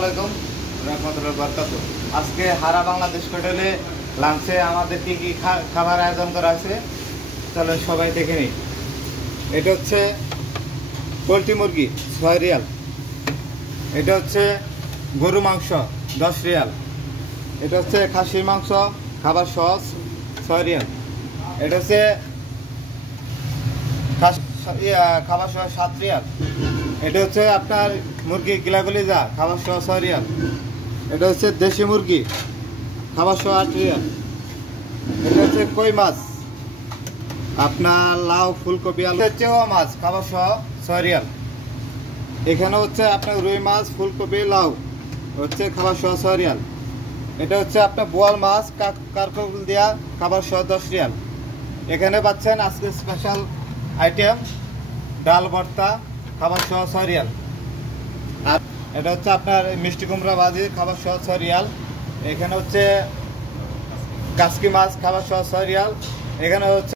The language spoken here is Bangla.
আলাইকুম রহমতুল্লাহ বরকাত। আজকে হারা বাংলাদেশ হোটেলে লাঞ্চে আমাদের কি কি খাবার আয়োজন করা হয়েছে চলো সবাই দেখে নিই। এটা হচ্ছে পোলট্রি মুরগি 6 রিয়াল, এটা হচ্ছে গরু মাংস 10 রিয়াল, এটা হচ্ছে খাসির মাংস খাবার সস 6 রিয়াল, এটা হচ্ছে খাবার সহ 7 রিয়াল, এটা হচ্ছে আপনার মুরগি গিলাগুলি যা খাবার সহ 6 রিয়াল, এটা হচ্ছে দেশি মুরগি খাবার সহ 8 রিয়াল, এটা হচ্ছে কই মাছ আপনার লাউ ফুলকপি আলু চেওয়া মাছ খাবার সহ 6 রিয়াল, এখানে হচ্ছে আপনার রুই মাছ ফুলকপি লাউ হচ্ছে খাবার সহ 6 রিয়াল, এটা হচ্ছে আপনার বোয়াল মাছ কারকল দিয়া খাবার সহ 10 রিয়াল। এখানে পাচ্ছেন আজকে স্পেশাল আইটেম ডাল ভর্তা খাবার সহ 6 রিয়াল। আর এটা হচ্ছে আপনার মিষ্টি কুমড়া ভাজি খাবার সহ 6 রিয়াল। এখানে হচ্ছে কাসকি মাছ খাবার সহ 6 রিয়াল। এখানে হচ্ছে